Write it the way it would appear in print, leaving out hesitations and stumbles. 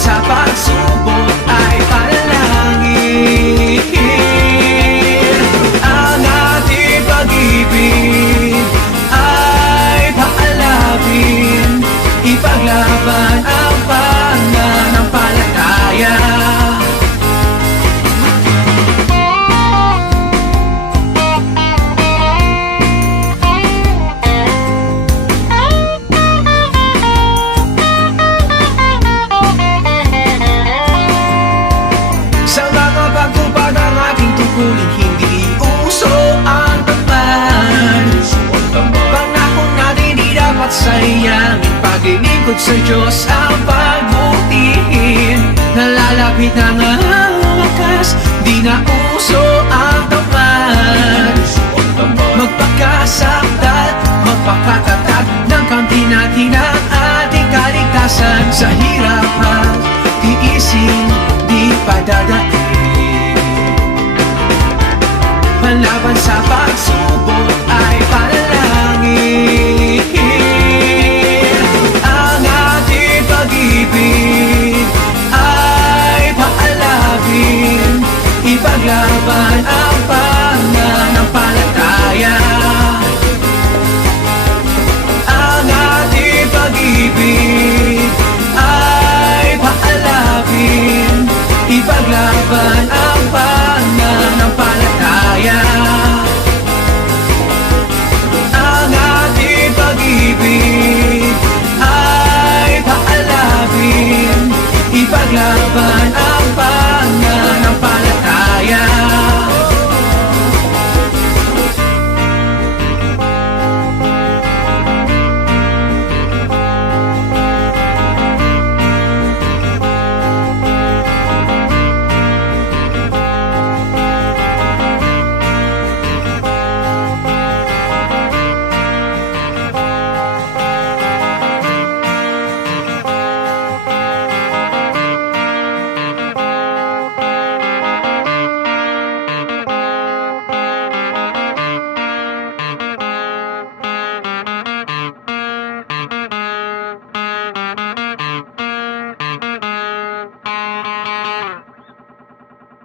sa pagsubok ay panalangin. Ang ating pag-ibig ay paalapin, ipaglaban ang pananampalataya. Sa mga pagtupad ng ating tungkulin, hindi uso ang tamad. Pangako natin di dapat sayangin, paglilingkod sa Diyos ang pagbutihin. Nalalapit na nga ang wakas, di na uso ang tamad. Magpakasakdal, magpakatatag ng kampi natin ang ating kaligtasan. Sa hirap at tiisin, di padadaig. Panlaban sa pagsubok ay panalangin. Ang ating pag-ibig ay paalapin, ipaglaban ang pananampalataya. Ang ating pag-ibig ay paalapin, ipaglaban ang pananampalataya. Ang ating pag-ibig ay paalapin, ipaglaban